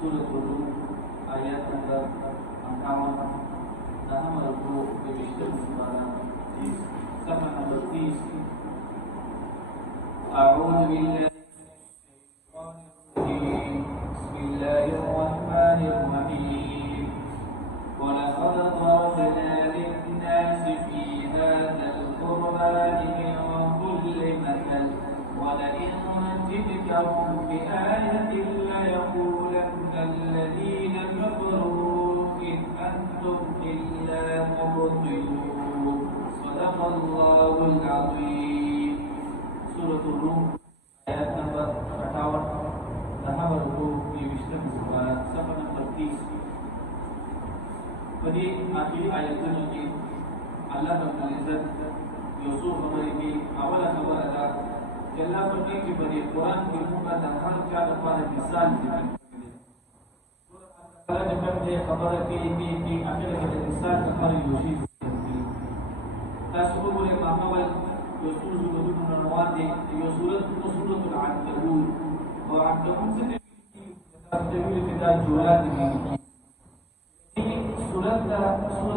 سورة الروم آيات نمبر 58 نحن ركوع بمشتم سبحانه صفحة نمبر 30 أعوذ بالله بسم الله الرحمن الرحيم ولقد ضربنا للناس في هذا القرآن من كل مثل ولئن جئتهم بآية ليقولن الذين كفروا إن أنتم إلا مبطلون صدق الله العظيم. سورة الروم آيات نمبر 58 نحن ركوع بمشتم سبحانه صفحة نمبر 30. ودي آخری آیتونو کې الله رب العزت یوسف خبرې کې اوله خبره ده چې الله فرمایي چې په دې قرآن کې موږ د هر چا لپاره مثال ذکر کړی دی. الله د کومې خبره کې اخر کې د مثال لپاره یو شی ذکر کړی. تاسو وګورئ ماحول یو څو سورتونه روان دي. یو سورت العنکبوت او عنکبوت څه دی؟ تاسو ویل چې دا جوړه دي. سورة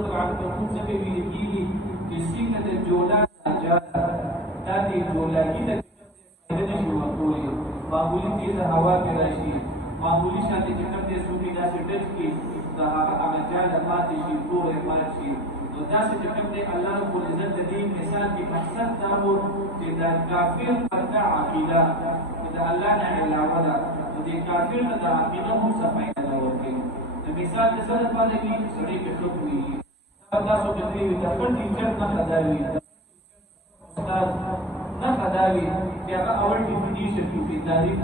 العنكبوت څخه ویل کیږي چې څنګه د جولان د جولاګي د فائدې نشي ورکولې. معمولی چیز هوا کې راشي، معمولی شانتي چې کوم دې سوري دا سټچ کې دا هغه جال ماتې شي، پورې مات شي. نو دا چې کوم دې الله رب العزت د دې مثال کې مقصد دا و چې دا کافر پرته عقیده د الله نه علاوه ده، نو دې کافر د عقیده هم صفای نه ورکړي. مثال د سره باندې کې سړی کې څوک وي دا تاسو په دې وي د خپل ټیچر نه خداوي استاد نه خداوي چې هغه اول ډیفینیشن کې تعریف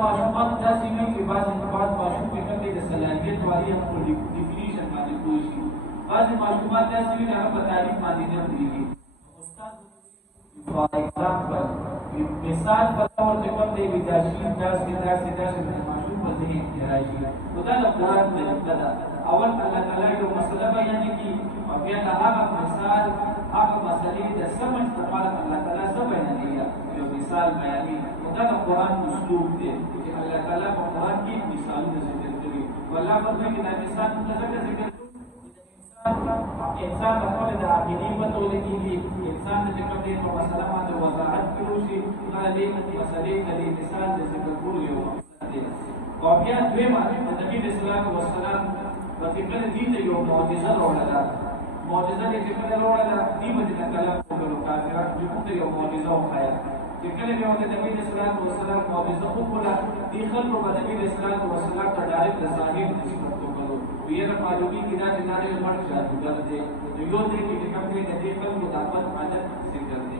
ماشومان داسې وي چې بعضې ماشوم کې کوم د صلاحیت والی هم په ډیفینیشن باندې پوه شي، بعضې ماشومان داسې وي چې هغه په تعریف باندې نه پوهېږي. استاد فار ایگزامپل مثال په طور چې کوم دی وي دا شي داسې ماشوم په ذهن کې راشي. خدا د قرآن طریقه ده. اول الله تعالی یو مسله بیان کی او بیا د هغه مثال هغه مسلې د سمج لپاره الله تعالی څه بیانوي، یو مثال بیانوي. خدا د قرآن اسلوب دی چې الله تعالی په قرآن کې مثالونه ذکر کړي. والله فرمایي چې دا مثال څه ذکر کړي؟ انسان خپل د عقیدې په توګه کېږي، انسان د کوم دې په مسله باندې وضاحت کړو شي دا دې مسلې کړي مثال د ذکر کولو یو مقصد دی. او بیا دویمه د نبي اسلام والسلام په کله دې ته یو معجزه راوړله. معجزه دې چې کله راوړله دې باندې کلام وکړو کافران چې موږ یو معجزه وخایه. چې کله بیا د نبي اسلام والسلام معجزه وکړه دې خلکو په نبي اسلام والسلام ته ډایرکټ د ظاهر نسبت وکړو. ویره معلومي کې دا چې نه یو مړ جادوګر دی. یو دې کې کوم دې د دې خلکو د خپل عادت ذکر دی.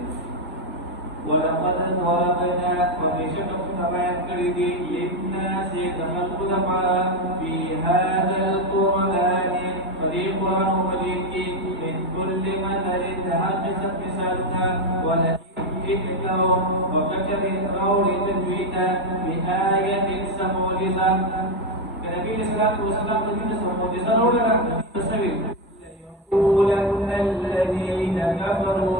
ولقد ضربنا وبشكل بيان كريدي للناس خلق دفعا في هذا القرآن فدي قرآن وفديك من كل مثل تحقق مثالنا ولئن جئتهم وكتب القول تجويدا بآية سموجزة كنبي الصلاة والسلام تجويد سموجزة رولا تسوي يقولن الذين كفروا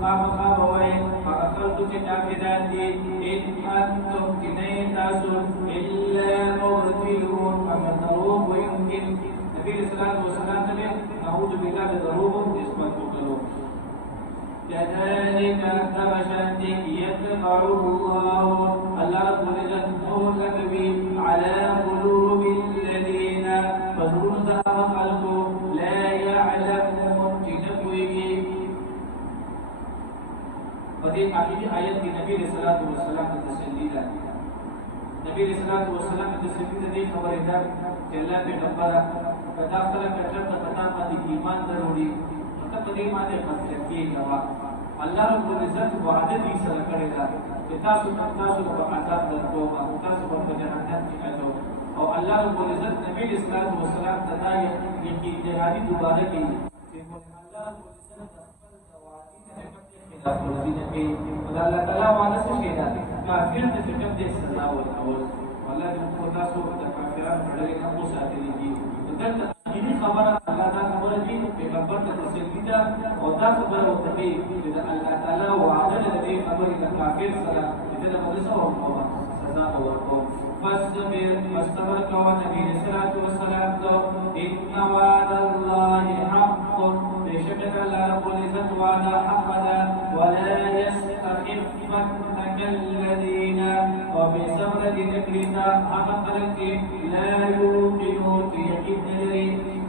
خامخا وين فأخذت كتابدان دي إن أنتم كنين تاسون إلا مبتلون فمن ضروب ويمكن نبي الصلاة والسلام تبين نعوذ بالله ضروب نسبة قلوب كذلك تبشت يتبع الله رب العزة نور النبي على قلوب الذين فزرون خلقوا لا يعلمون جنبوه. فدي آخری آیت کې نبی رسول الله صلی الله علیه وسلم تسلی ده. نبی رسول الله صلی الله علیه وسلم تسلی ده دې خبره ده چې الله پیغمبر کدا خلک کټه پتا باندې ایمان ضروري ته په دې باندې خپل کې نوا الله رب العزت وعده دې سره کړی ده چې تاسو په عذاب درکو او تاسو په جهنم کې اچو. او الله رب العزت نبی رسول الله صلی الله علیه وسلم ته دا یې جهادي دوباره کې چې الله رب الله تعالی وعده څه شي ده کافر ته چې کوم دې سزا ورکول. والله دې په تاسو د کافرانو په ډېر نه ساتلې دي. دلته دې خبره الله دا خبره دي پیغمبر ته تسلی ده او دا خبره ورته کوي چې الله تعالی وعده دې خبره د کافر سره دې د مدرسه او سزا ورکول. فاصبر فاستبر كون نبی الصلاة والسلام تو ان وعد الله حق بشكل الله رب العزة وعد حق ولا يستخفنك الذين وبصبر ذكرك حق خلقك لا يوقنون في يقين